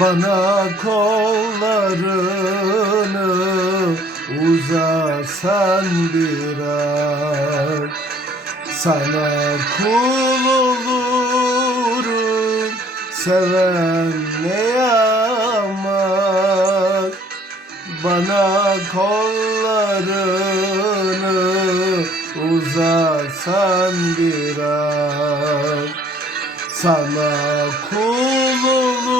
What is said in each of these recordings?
Bana kollarını uzatsan biraz Sana kul olurum Seven ne yaman. Bana kollarını uzatsan biraz Sana kul olurum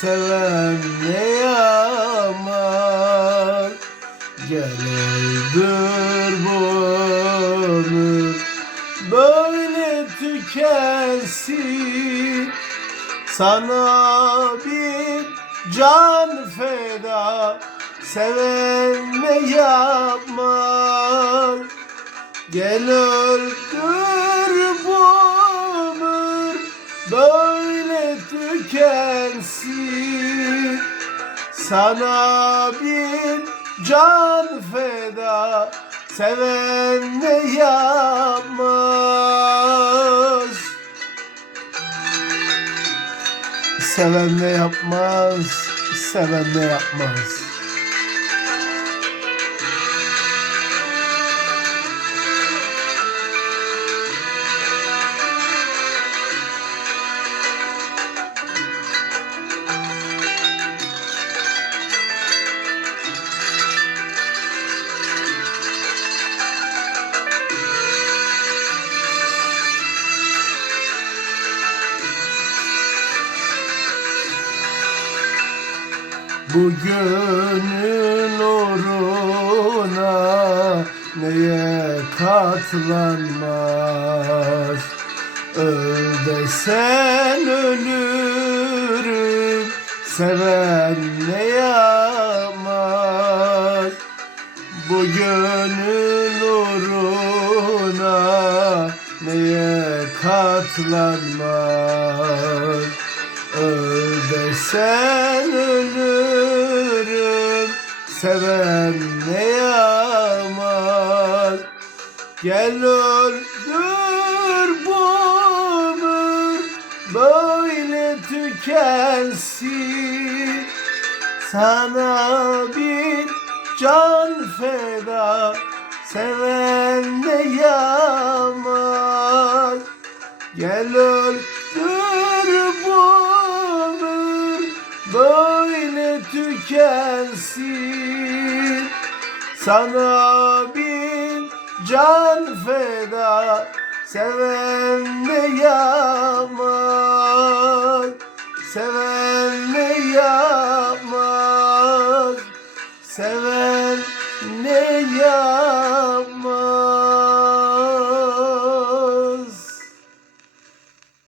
Seven ne yaman? Gel öldür Böyle tükensin. Sana bir can feda. Seven ne yapmaz? Gel öldür Sana bir can feda Seven ne yapmaz. Seven ne yapmaz Seven ne yapmaz Bugünün uğruna neye katlanmaz? Öl desen ölürüm Seven ne yapmaz? Bugünün uğruna neye katlanmaz? Öl desen ölürüm Seven ne yaman? Gel öldür bu Böyle tükensin. Sana bir can feda Seven ne yaman? Gel öldür bu Böyle tükensin sana bin can feda Seven ne yapmaz Seven ne yapmaz Seven ne yapmaz